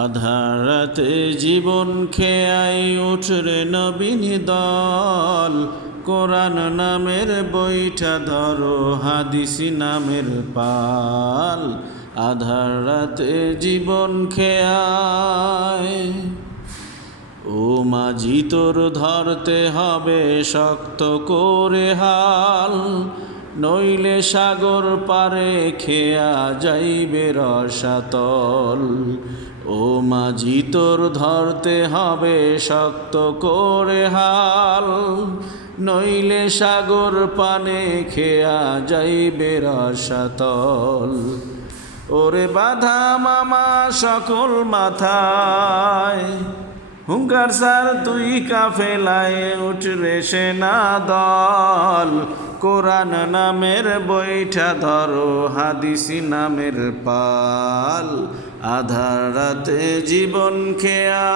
আধার রাতে জীবন খেয়াই উঠরে নবীন দল। কোরআন নামের বইটা ধরো, হাদিস নামের পাল। আধার রাতে জীবন খেয়ায় ও মাঝি তোর ধরতে হবে শক্ত করে হাল, নইলে সাগর পারে খেয়া যাইবে রসাতল। ও মাঝি তোর ধরতে হবে শক্ত করে হাল, নইলে সাগর পানে খেয়া যাইবে রসাতল। ওরে বাধা মামা সকল মাথায়, হুঙ্কার সার তুই কাফেলায় উঠরে সেনা দল। কোরআন নামের বইটা ধরো, হাদিস নামের পাল। আধার রাতে জীবন খেয়া